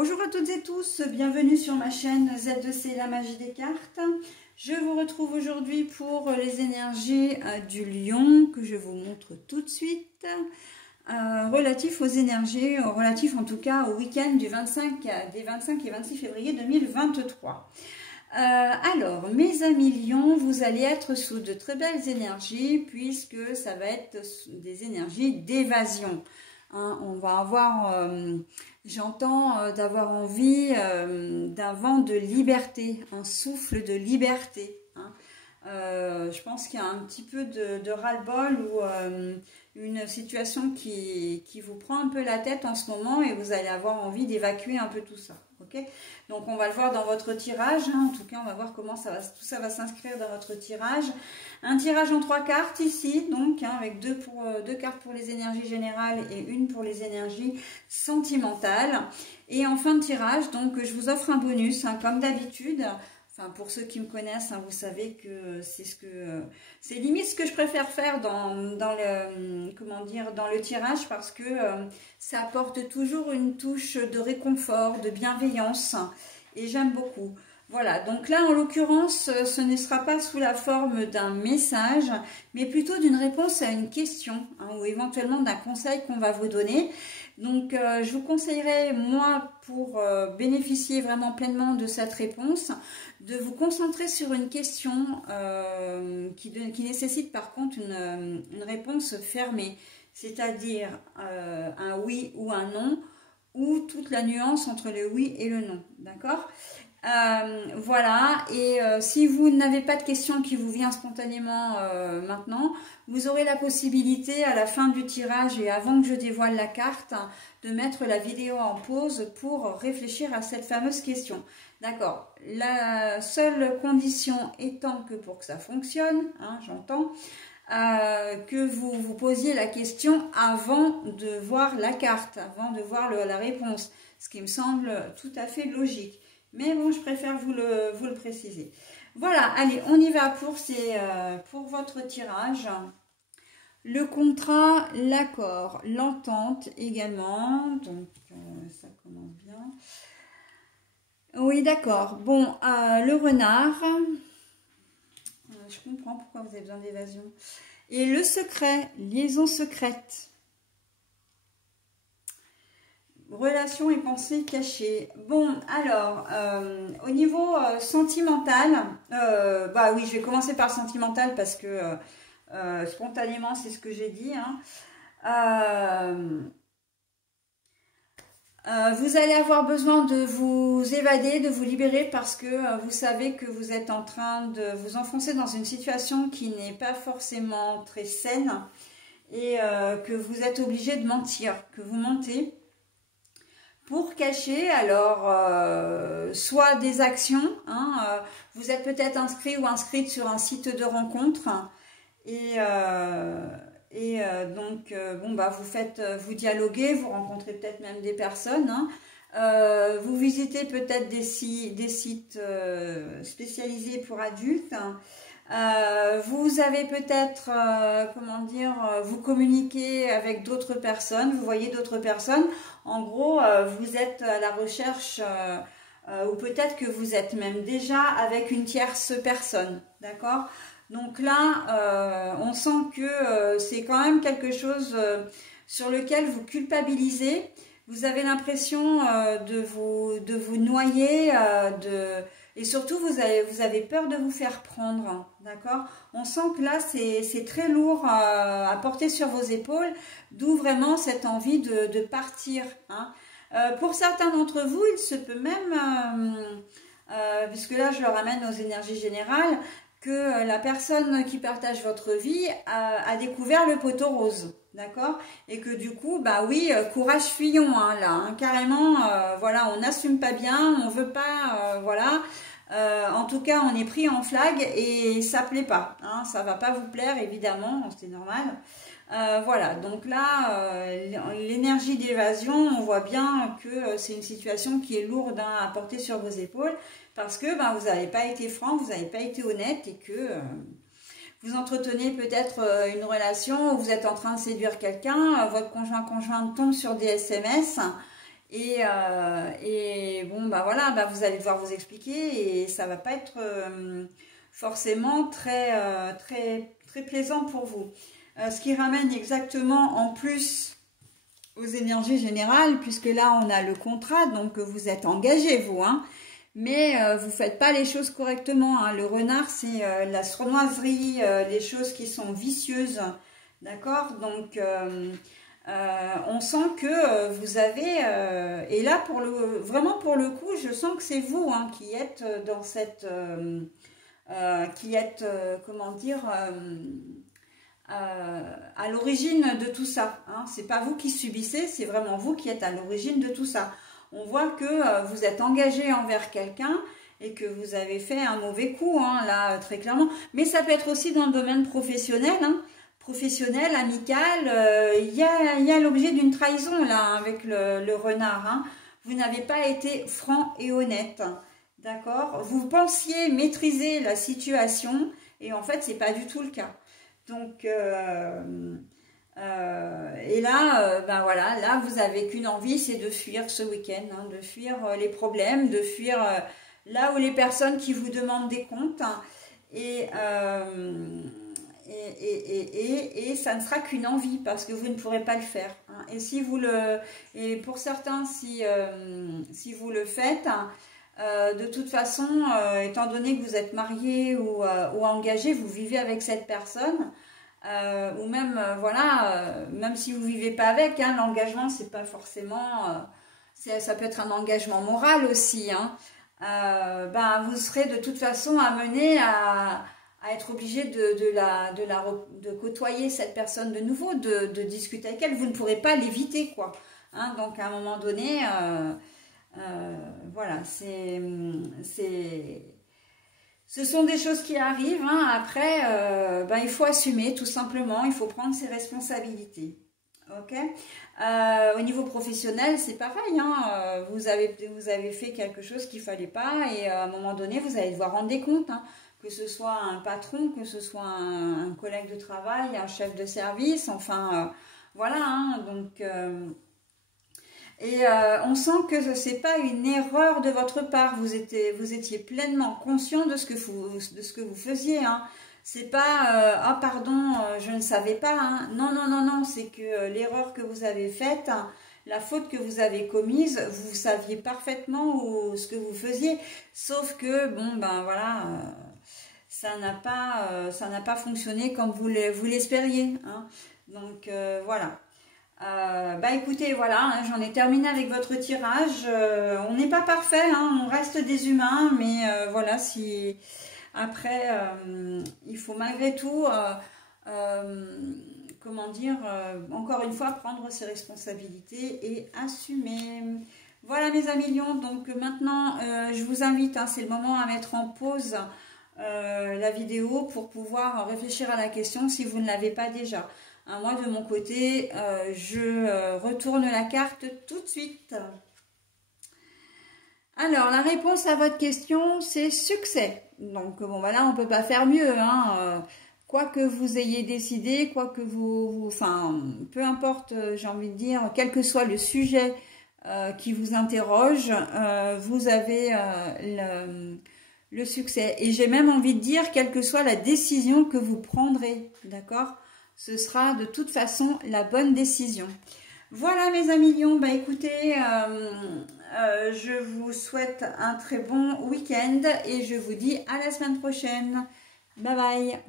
Bonjour à toutes et tous, bienvenue sur ma chaîne Z2C La Magie des Cartes. Je vous retrouve aujourd'hui pour les énergies du lion que je vous montre tout de suite. Relatif aux énergies, relatif en tout cas au week-end des 25 et 26 février 2023. Alors, mes amis lions, vous allez être sous de très belles énergies puisque ça va être des énergies d'évasion. Hein, on va avoir, j'entends d'avoir envie d'un vent de liberté, un souffle de liberté. Hein. Je pense qu'il y a un petit peu de ras-le-bol ou une situation qui vous prend un peu la tête en ce moment et vous allez avoir envie d'évacuer un peu tout ça. Okay, donc on va le voir dans votre tirage, hein. En tout cas on va voir comment tout ça va s'inscrire dans votre tirage. Un tirage en 3 cartes ici, donc hein, avec deux cartes pour les énergies générales et une pour les énergies sentimentales. Et en fin de tirage, donc je vous offre un bonus, hein, comme d'habitude. Enfin, pour ceux qui me connaissent, hein, vous savez que c'est limite ce que je préfère faire dans le tirage parce que ça apporte toujours une touche de réconfort, de bienveillance et j'aime beaucoup. Voilà, donc là en l'occurrence, ce ne sera pas sous la forme d'un message, mais plutôt d'une réponse à une question hein, ou éventuellement d'un conseil qu'on va vous donner. Donc je vous conseillerais, moi, pour bénéficier vraiment pleinement de cette réponse, de vous concentrer sur une question qui nécessite par contre une réponse fermée, c'est-à-dire un oui ou un non, ou toute la nuance entre le oui et le non, d'accord ? Voilà, et si vous n'avez pas de question qui vous vient spontanément maintenant, vous aurez la possibilité à la fin du tirage et avant que je dévoile la carte, de mettre la vidéo en pause pour réfléchir à cette fameuse question. D'accord, la seule condition étant que pour que ça fonctionne, hein, j'entends, que vous posiez la question avant de voir la carte, avant de voir la réponse, ce qui me semble tout à fait logique. Mais bon, je préfère vous le préciser. Voilà, allez, on y va pour votre tirage. Le contrat, l'accord, l'entente également. Donc, ça commence bien. Oui, d'accord. Bon, le renard. Je comprends pourquoi vous avez besoin d'évasion. Et le secret, liaison secrète. Relations et pensées cachées. Bon, alors, au niveau sentimental, bah oui, je vais commencer par sentimental parce que spontanément, c'est ce que j'ai dit. Hein. Vous allez avoir besoin de vous évader, de vous libérer parce que vous savez que vous êtes en train de vous enfoncer dans une situation qui n'est pas forcément très saine et que vous êtes obligé de mentir, que vous mentez. Pour cacher, alors, soit des actions, hein, vous êtes peut-être inscrit ou inscrite sur un site de rencontre et donc, bon, bah, vous dialoguez, vous rencontrez peut-être même des personnes, hein, vous visitez peut-être des sites spécialisés pour adultes, hein. Vous avez peut-être, comment dire, vous communiquez avec d'autres personnes, vous voyez d'autres personnes. En gros, vous êtes à la recherche, ou peut-être que vous êtes même déjà avec une tierce personne, d'accord ? Donc là, on sent que c'est quand même quelque chose sur lequel vous culpabilisez. Vous avez l'impression de vous noyer, et surtout vous avez peur de vous faire prendre, hein, d'accord? On sent que là c'est très lourd à porter sur vos épaules, d'où vraiment cette envie de partir, hein. Pour certains d'entre vous, il se peut même, puisque là je le ramène aux énergies générales, que la personne qui partage votre vie a découvert le poteau rose, d'accord? Et que du coup, bah oui, courage fuyons, hein, là, hein, carrément, voilà, on n'assume pas bien, on veut pas, voilà, en tout cas, on est pris en flag et ça plaît pas, hein, ça va pas vous plaire, évidemment, c'est normal. Voilà, donc là, l'énergie d'évasion, on voit bien que c'est une situation qui est lourde, hein, à porter sur vos épaules parce que ben, vous n'avez pas été franc, vous n'avez pas été honnête et que vous entretenez peut-être une relation où vous êtes en train de séduire quelqu'un, votre conjoint tombe sur des SMS Et bon, bah voilà, bah vous allez devoir vous expliquer et ça va pas être forcément très plaisant pour vous. Ce qui ramène exactement en plus aux énergies générales, puisque là on a le contrat, donc vous êtes engagé vous, hein, mais vous faites pas les choses correctement, hein. Le renard c'est la sournoiserie, les choses qui sont vicieuses, d'accord, donc on sent que vous avez, et là vraiment pour le coup, je sens que c'est vous, hein, qui êtes dans cette, comment dire, à l'origine de tout ça, hein. C'est pas vous qui subissez, c'est vraiment vous qui êtes à l'origine de tout ça. On voit que vous êtes engagé envers quelqu'un et que vous avez fait un mauvais coup, hein, là, très clairement. Mais ça peut être aussi dans le domaine professionnel, hein. Professionnel, amical, il y a l'objet d'une trahison là avec le renard, hein. Vous n'avez pas été franc et honnête, d'accord? Vous pensiez maîtriser la situation et en fait c'est pas du tout le cas. Donc et là, ben voilà, là vous avez qu'une envie, c'est de fuir ce week-end, hein, de fuir les problèmes, de fuir là où les personnes qui vous demandent des comptes, hein, et ça ne sera qu'une envie parce que vous ne pourrez pas le faire, hein. Et si vous et pour certains, si vous le faites, hein, de toute façon, étant donné que vous êtes marié ou engagé, vous vivez avec cette personne, ou même voilà, même si vous vivez pas avec, hein, l'engagement c'est pas forcément, ça peut être un engagement moral aussi, hein. Ben vous serez de toute façon amené à être obligé de côtoyer cette personne de nouveau, de discuter avec elle. Vous ne pourrez pas l'éviter, quoi, hein. Donc à un moment donné, voilà, ce sont des choses qui arrivent, hein. Après, ben, il faut assumer tout simplement, il faut prendre ses responsabilités. Ok. Au niveau professionnel, c'est pareil, hein. Vous avez fait quelque chose qu'il ne fallait pas et à un moment donné, vous allez devoir rendre des comptes, hein. Que ce soit un patron, que ce soit un collègue de travail, un chef de service, enfin, voilà, hein. Donc, on sent que ce n'est pas une erreur de votre part, vous étiez pleinement conscient de ce que vous faisiez, hein. C'est pas ah pardon, je ne savais pas, hein. Non, non, non, non, c'est que l'erreur que vous avez faite, hein, la faute que vous avez commise, vous saviez parfaitement ce que vous faisiez, sauf que bon ben voilà, ça n'a pas fonctionné comme vous l'espériez, hein. Donc voilà. Bah écoutez, voilà, hein, j'en ai terminé avec votre tirage. On n'est pas parfait, hein, on reste des humains, mais voilà, si après il faut malgré tout, comment dire, encore une fois, prendre ses responsabilités et assumer. Voilà mes amis lions, donc maintenant je vous invite, hein, c'est le moment à mettre en pause la vidéo pour pouvoir réfléchir à la question si vous ne l'avez pas déjà. Moi, de mon côté, je retourne la carte tout de suite. Alors, la réponse à votre question, c'est succès. Donc, bon, voilà, on ne peut pas faire mieux, hein. Quoi que vous ayez décidé, quoi que enfin, peu importe, j'ai envie de dire, quel que soit le sujet qui vous interroge, vous avez le succès. Et j'ai même envie de dire, quelle que soit la décision que vous prendrez, d'accord ? Ce sera de toute façon la bonne décision. Voilà mes amis lions, bah écoutez, je vous souhaite un très bon week-end et je vous dis à la semaine prochaine. Bye bye.